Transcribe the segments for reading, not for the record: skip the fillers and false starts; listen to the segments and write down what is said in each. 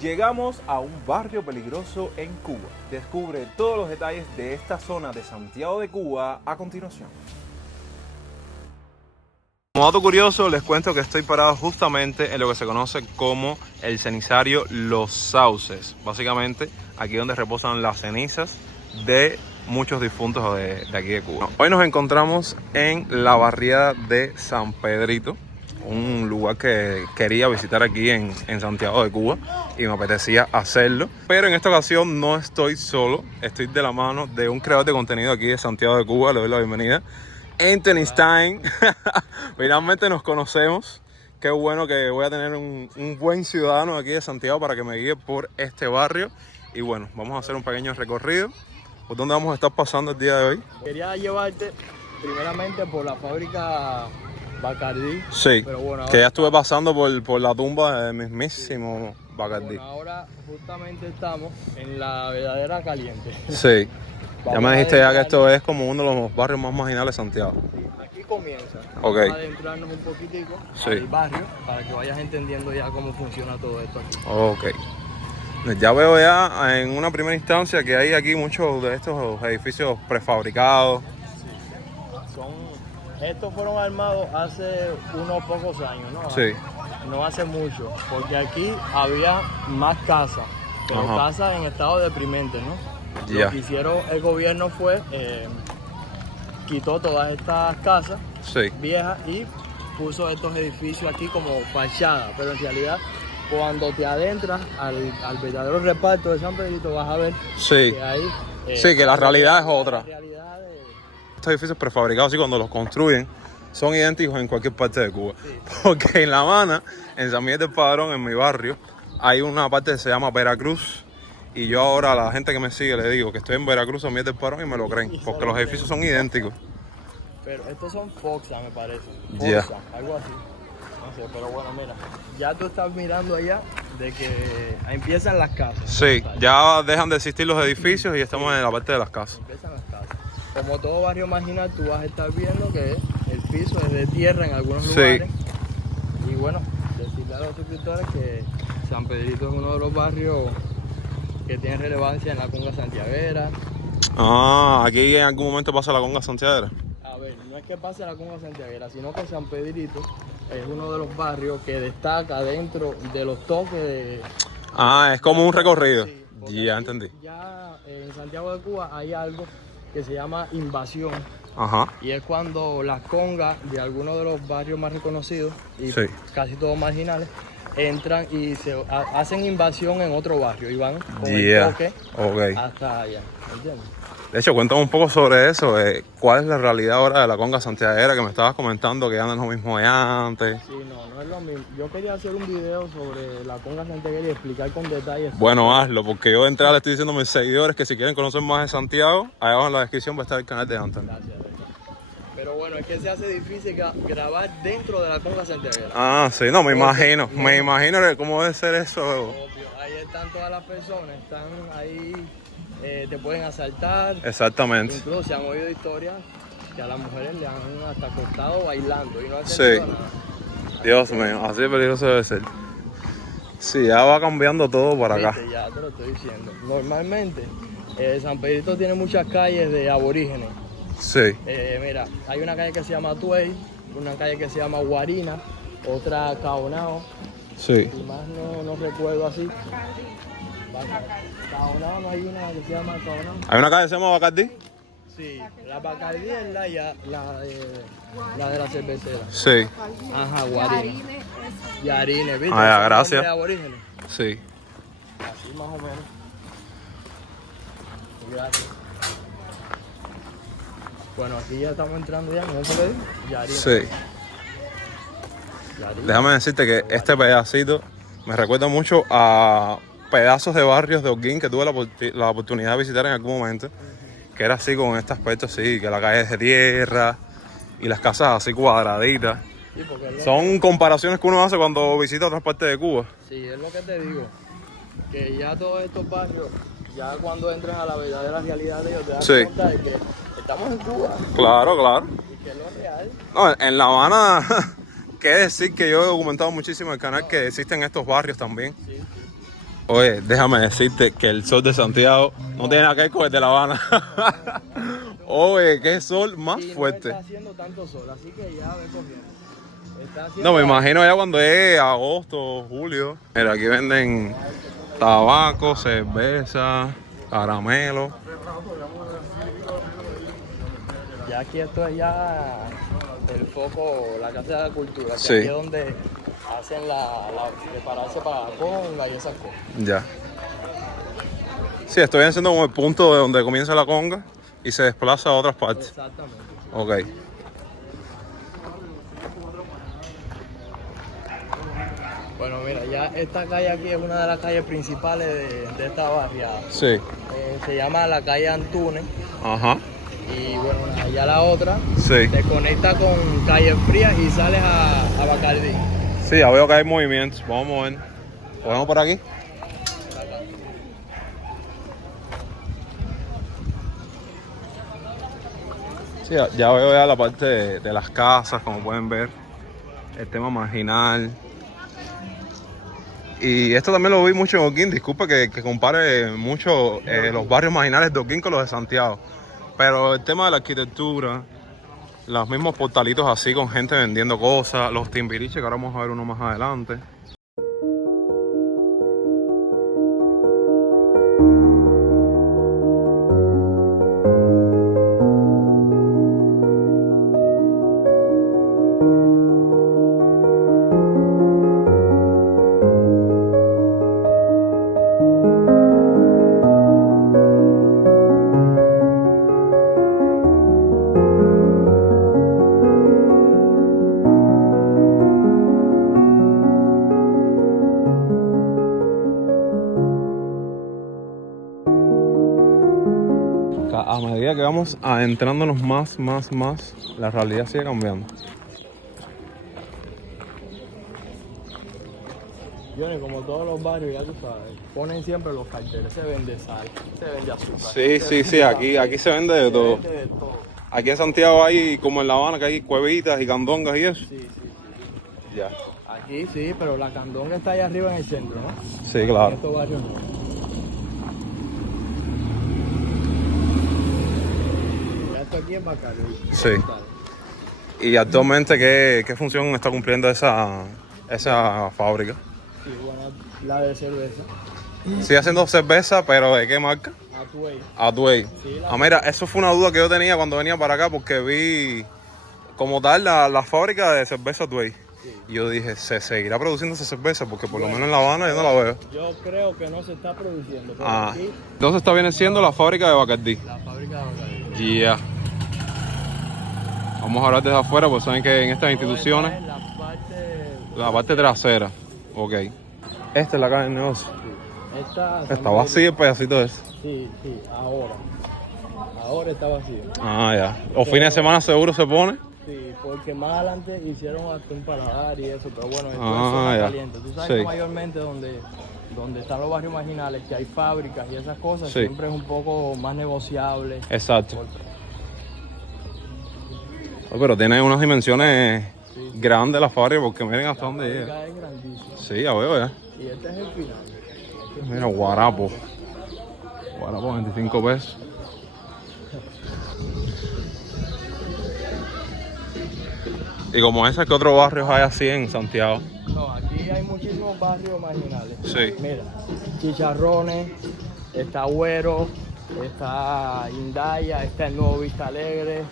Llegamos a un barrio peligroso en Cuba. Descubre todos los detalles de esta zona de Santiago de Cuba a continuación. Como dato curioso, les cuento que estoy parado justamente en lo que se conoce como el cenizario Los Sauces. Básicamente, aquí donde reposan las cenizas de muchos difuntos de aquí de Cuba. Hoy nos encontramos en la barriada de San Pedrito, un lugar que quería visitar aquí en Santiago de Cuba y me apetecía hacerlo. Pero en esta ocasión no estoy solo, estoy de la mano de un creador de contenido aquí de Santiago de Cuba. Le doy la bienvenida, Anthony Stein. Finalmente nos conocemos. Qué bueno que voy a tener un buen ciudadano aquí de Santiago para que me guíe por este barrio. Y bueno, vamos a hacer un pequeño recorrido. ¿Por dónde vamos a estar pasando el día de hoy? Quería llevarte primeramente por la fábrica Bacardí. Sí, pero bueno, que ya estuve pasando por la tumba del mismísimo Bacardí. Bueno, ahora justamente estamos en la Verdadera Caliente. Sí, ya Vamos me a dijiste ya que adentrarnos- esto es como uno de los barrios más marginales de Santiago. Sí, aquí comienza. Ok. Vamos a adentrarnos un poquitico Sí. al barrio para que vayas entendiendo ya cómo funciona todo esto aquí. Ok. Ya veo ya en una primera instancia que hay aquí muchos de estos edificios prefabricados. Estos fueron armados hace unos pocos años, ¿no? Sí. No hace mucho, porque aquí había más casas, pero Ajá. casas en estado deprimente, ¿no? Ya. Lo que hicieron el gobierno fue, quitó todas estas casas Sí. viejas y puso estos edificios aquí como fachada, pero en realidad cuando te adentras al verdadero reparto de San Pedrito vas a ver Sí. que hay... Sí, que la realidad es otra. La realidad de- Estos edificios prefabricados, así cuando los construyen, son idénticos en cualquier parte de Cuba. Sí. Porque en La Habana, en San Miguel del Padrón, en mi barrio, hay una parte que se llama Veracruz. Y yo ahora a la gente que me sigue le digo que estoy en Veracruz, San Miguel del Padrón, y me lo creen. Porque los edificios son idénticos. Pero estos son Foxa, me parece. Ya. Foxa, algo así. No sé, pero bueno, mira. Ya tú estás mirando allá de que empiezan las casas. Sí, ya dejan de existir los edificios y estamos en la parte de las casas. Empiezan las casas. Como todo barrio marginal, tú vas a estar viendo que el piso es de tierra en algunos Sí. lugares. Y bueno, decirle a los suscriptores que San Pedrito es uno de los barrios que tiene relevancia en la conga santiaguera. Ah, aquí en algún momento pasa la conga santiaguera. A ver, no es que pase la conga santiaguera, sino que San Pedrito es uno de los barrios que destaca dentro de los toques de... Ah, es como un recorrido. Sí, porque Ya aquí, entendí. ya en Santiago de Cuba hay algo que se llama invasión. Ajá. Y es cuando las congas de algunos de los barrios más reconocidos y Sí. casi todos marginales entran y hacen invasión en otro barrio y van con Yeah. el toque Ok. hasta allá. ¿Entiendes? De hecho, cuéntame un poco sobre eso. ¿Cuál es la realidad ahora de la conga santiaguera que me estabas comentando que ya no es lo mismo de antes? Sí, no es lo mismo. Yo quería hacer un video sobre la conga santiaguera y explicar con detalles. Bueno, hazlo, porque yo de entrada le estoy diciendo a mis seguidores que si quieren conocer más de Santiago, allá abajo en la descripción va a estar el canal de Anthony. Gracias. Pero bueno, es que se hace difícil grabar dentro de la conga santiaguera. Ah, sí, no, me Ok. imagino. Me imagino cómo debe ser eso. Obvio, ahí están todas las personas, están ahí, te pueden asaltar. Exactamente. Incluso se han oído historias que a las mujeres le han hasta cortado bailando y no han Sí. sentido nada. Dios mío, así de peligroso debe ser. Sí, ya va cambiando todo para acá. Viste, ya te lo estoy diciendo. Normalmente, San Pedrito tiene muchas calles de aborígenes. Sí. Mira, hay una calle que se llama Tuey, una calle que se llama Guarina, otra Caonao, Sí. y más no recuerdo así. Caonao, hay una que se llama Caonao. ¿Hay una calle que se llama Bacardí? Sí, la Bacardí es la de la cervecera. Sí. Ajá, Guarina. Yarine, ¿viste? Ah, ya, Esos gracias. nombres aborígenes. Sí. Así más o menos. Gracias. Bueno, aquí ya estamos entrando ya, ¿no se ve? Yarine. Sí. Yarine. Déjame decirte que este pedacito me recuerda mucho a pedazos de barrios de Holguín que tuve la oportunidad de visitar en algún momento, que era así con este aspecto así, que la calle es de tierra y las casas así cuadraditas. Sí, porque es lo Son comparaciones que uno hace cuando visita otras partes de Cuba. Sí, es lo que te digo. Que ya todos estos barrios, ya cuando entras a la verdadera realidad de ellos, te das Sí. cuenta de que estamos en Cuba Claro, claro. y que es lo real. No, en La Habana, qué decir que yo he documentado muchísimo en el canal que existen estos barrios también. Sí. Oye, déjame decirte que el sol de Santiago no tiene nada que ver con el de La Habana. Oye, qué sol más Y fuerte. no está haciendo tanto sol, así que ya ve cogiendo. Está haciendo No, me imagino ya cuando es agosto, julio. Mira, aquí venden tabaco, cerveza, caramelo. Ya aquí esto es ya el foco, la Casa de la Cultura, que Sí. aquí es donde hacen prepararse para la conga y esas cosas. Ya. Sí, estoy haciendo como el punto de donde comienza la conga y se desplaza a otras partes. Exactamente. Ok. Bueno, mira, ya esta calle aquí es una de las calles principales de esta barriada. Sí. Se llama la calle Antunes. Ajá. Y bueno, allá la otra Sí. te conecta con Calle Fría y sales a Bacardí. Sí, ya veo que hay movimientos. Vamos a mover. ¿Podemos por aquí? Sí, ya veo ya la parte de las casas, como pueden ver. El tema marginal. Y esto también lo vi mucho en Holguín. Disculpa que compare mucho los barrios marginales de Holguín con los de Santiago. Pero el tema de la arquitectura, los mismos portalitos así con gente vendiendo cosas, los timbiriches, que ahora vamos a ver uno más adelante. A medida que vamos adentrándonos más, la realidad sigue cambiando. Johnny, como todos los barrios, ya tú sabes, ponen siempre los carteles. Se vende sal, se vende azúcar. Sí, aquí se vende de todo. Se vende de todo. Aquí en Santiago hay, como en La Habana, que hay cuevitas y candongas y eso. Sí. Ya. Aquí sí, pero la candonga está allá arriba en el centro, ¿no? Sí, En claro. estos barrios no. Ya esto aquí es Bacardí. Sí. ¿Y actualmente qué función está cumpliendo esa fábrica? Sí, bueno, la de cerveza. Sigue haciendo cerveza, pero ¿de qué marca? Atuey. Atway. Sí, Ah, mira, eso fue una duda que yo tenía cuando venía para acá porque vi como tal la fábrica de cerveza Atway. Sí. Y yo dije, ¿se seguirá produciendo esa cerveza? Porque por lo menos en La Habana yo no la veo. Yo creo que no se está produciendo, pero Ah, aquí entonces esta viene siendo la fábrica de Bacardí. la fábrica de Bacardí. Ya. Vamos a hablar desde afuera, porque saben que en estas instituciones, Esta es la parte trasera. Ok. Esta es la calle del negocio. Esta Está vacío el pedacito ese. Sí, ahora. Ahora está vacío. Ah, ya. Los fines de semana seguro se pone. Sí, porque más adelante hicieron hasta un paladar y eso, pero bueno, esto Ah, es zona ya. caliente. Tú sabes Sí. que mayormente donde están los barrios marginales, que hay fábricas y esas cosas, Sí. siempre es un poco más negociable. Exacto. Oh, pero tiene unas dimensiones Sí. grandes la fábrica, porque miren hasta La dónde llega. fábrica es grandísima. Sí, ya veo ya. Y este es el final. Mira, guarapo. Guarapo, 25 pesos. Y como ese, ¿qué otros barrios hay así en Santiago? No, aquí hay muchísimos barrios marginales. Sí. Mira, Chicharrones, está Güero, está Indaya, está el Nuevo Vista Alegre.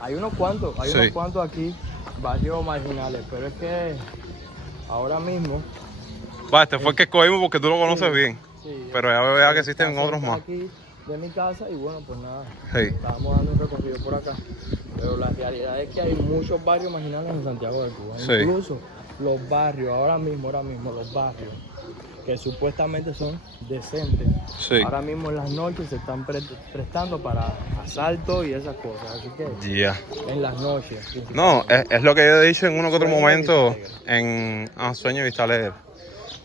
Hay unos cuantos Sí. aquí, barrios marginales, pero es que ahora mismo... Va, este fue el que escogimos porque tú lo conoces Sí, bien. sí, Pero ya veo ya que está existen otros cerca más. aquí de mi casa y bueno, pues nada, Sí. estábamos dando un recorrido por acá. Pero la realidad es que hay muchos barrios marginales en Santiago de Cuba. Sí. Incluso los barrios, ahora mismo, los barrios que supuestamente son decentes, Sí. ahora mismo en las noches se están prestando para asaltos y esas cosas. Así que Ya. en las noches. No, es lo que yo he dicho en uno que otro Sueño momento Vista en Sueño Vista Alegre.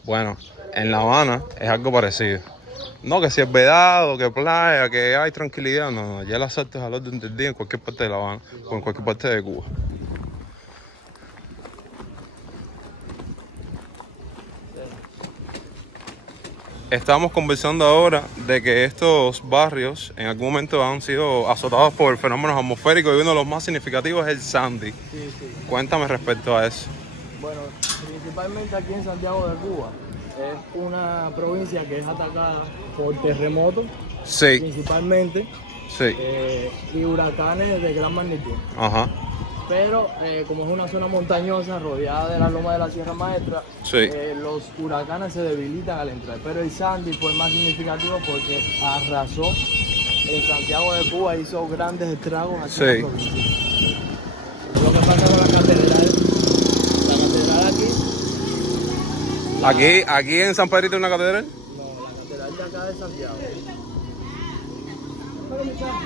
Bueno, en La Habana es algo parecido. No, que si es vedado, que playa, que hay tranquilidad. No, ya el asalto es al orden del día en cualquier parte de La Habana o en cualquier parte de Cuba. Estamos conversando ahora de que estos barrios en algún momento han sido azotados por fenómenos atmosféricos y uno de los más significativos es el Sandy. Sí, sí. Cuéntame respecto a eso. Bueno, principalmente aquí en Santiago de Cuba es una provincia que es atacada por terremotos, Sí, principalmente, sí. y huracanes de gran magnitud. Ajá. Pero como es una zona montañosa rodeada de la loma de la Sierra Maestra, Sí. los huracanes se debilitan al entrar. Pero el Sandy fue el más significativo porque arrasó en Santiago de Cuba, hizo grandes estragos aquí Sí. en la provincia. Lo que pasa con la catedral aquí, Aquí en San Pedrito hay una catedral. no, la catedral de acá de Santiago.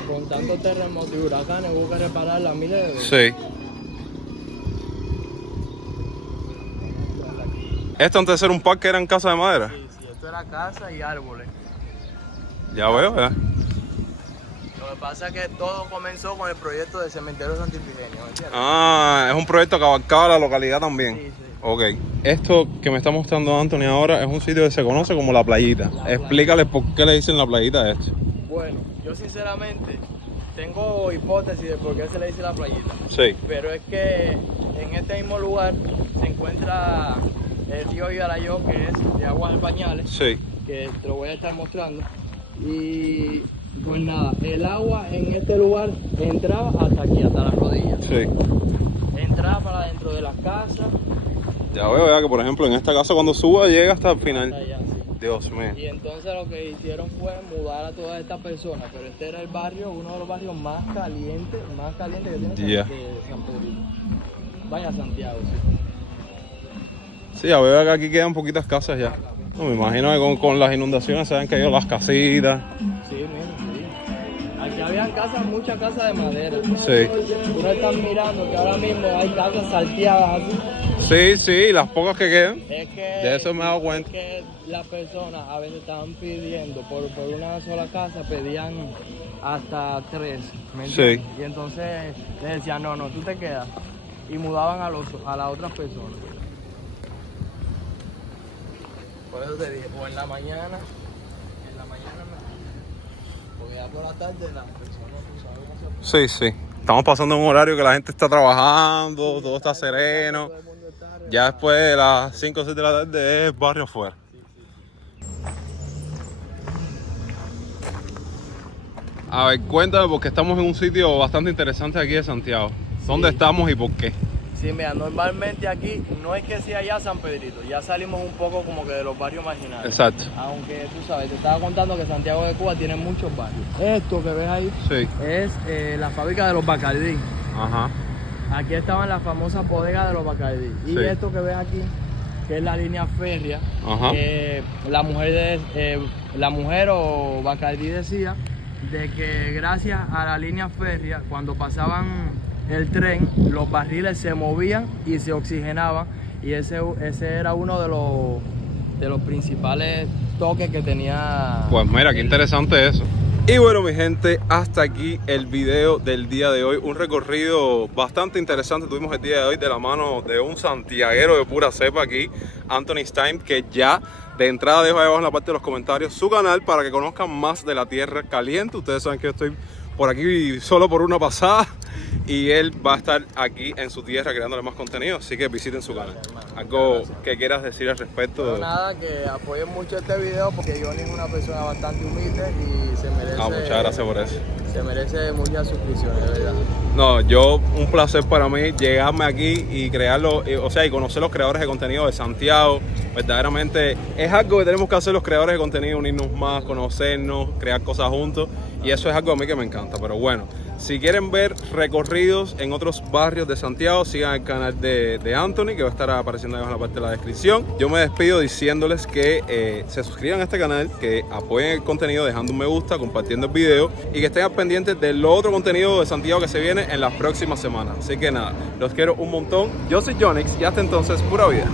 Con tantos terremotos y huracanes hubo que repararla miles de veces. Sí. Esto antes de ser un parque eran casas de madera. Sí, sí, esto era casa y árboles. Ya veo, ¿verdad? Lo que pasa es que todo comenzó con el proyecto del cementerio Santo Ifigenia, ¿me entiendes? Ah, es un proyecto que abarcaba la localidad también. Sí, sí. Ok. Esto que me está mostrando Anthony ahora es un sitio que se conoce como La Playita. La Explícale por qué le dicen La Playita a esto. Bueno, yo sinceramente tengo hipótesis de por qué se le dice la playita. Sí. Pero es que en este mismo lugar se encuentra el río Igarayó, que es de aguas de pañales, Sí. que te lo voy a estar mostrando. Y pues nada, el agua en este lugar entraba hasta aquí, hasta las rodillas. Sí. Entraba para dentro de las casas, Ya veo, ¿verdad? Que por ejemplo en esta casa cuando suba llega hasta el hasta final. allá, sí. Dios mío. Y entonces lo que hicieron fue mudar a todas estas personas, pero este era el barrio, uno de los barrios más calientes que tiene Ya. de San Pedrito. Vaya Santiago, sí. Sí, ya veo que aquí quedan poquitas casas ya. No, me imagino que con las inundaciones se han caído las casitas. Sí, mira, sí. Aquí habían casas, muchas casas de madera. Sí. Uno está mirando que ahora mismo hay casas salteadas así. Sí, sí, las pocas que quedan. Es que, De eso me he dado cuenta. Es que las personas a veces estaban pidiendo por una sola casa, pedían hasta 3, ¿me entiendes? Sí. Y entonces les decían, no, tú te quedas. Y mudaban a las otras personas. Por eso te dije, o en la mañana mejor. Porque ya por la tarde las personas, tú sabes, Sí, sí. Estamos pasando un horario que la gente está trabajando, todo está sereno. todo el mundo está Ya después de las 5 o 6 de la tarde es barrio afuera. A ver, cuéntame porque estamos en un sitio bastante interesante aquí de Santiago. ¿Dónde estamos y por qué? Sí, mira, normalmente aquí no es que sea ya San Pedrito, ya salimos un poco como que de los barrios marginales. Exacto. Aunque tú sabes, te estaba contando que Santiago de Cuba tiene muchos barrios. Esto que ves ahí Sí. es la fábrica de los Bacardí. Ajá. Aquí estaban las famosas bodegas de los Bacardí. Y Sí. esto que ves aquí, que es la línea férrea, Ajá. la mujer o Bacardí decía de que gracias a la línea férrea, cuando pasaban el tren, los barriles se movían y se oxigenaban, y ese era uno de los principales toques que tenía. Pues mira, qué interesante eso. Y bueno, mi gente, hasta aquí el video del día de hoy. Un recorrido bastante interesante tuvimos el día de hoy de la mano de un santiaguero de pura cepa aquí, Anthony Stein, que ya de entrada dejo ahí abajo en la parte de los comentarios su canal para que conozcan más de la tierra caliente. Ustedes saben que yo estoy por aquí solo por una pasada y él va a estar aquí en su tierra creándole más contenido, así que visiten su canal. ¿Algo que quieras decir al respecto? Pero nada, que apoyen mucho este video porque Johnny es una persona bastante humilde y se merece. Muchas gracias por eso. Se merece muchas suscripciones, de verdad. No, un placer para mí llegarme aquí y crearlo, y conocer los creadores de contenido de Santiago. Verdaderamente es algo que tenemos que hacer los creadores de contenido, unirnos más, conocernos, crear cosas juntos, y eso es algo a mí que me encanta. Pero bueno, si quieren ver recorridos en otros barrios de Santiago, sigan el canal de Anthony, que va a estar apareciendo ahí en la parte de la descripción. Yo me despido diciéndoles que se suscriban a este canal, que apoyen el contenido dejando un me gusta, compartiendo el video y que estén pendientes del otro contenido de Santiago que se viene en las próximas semanas. Así que nada, los quiero un montón. Yo soy Jonix y hasta entonces, pura vida.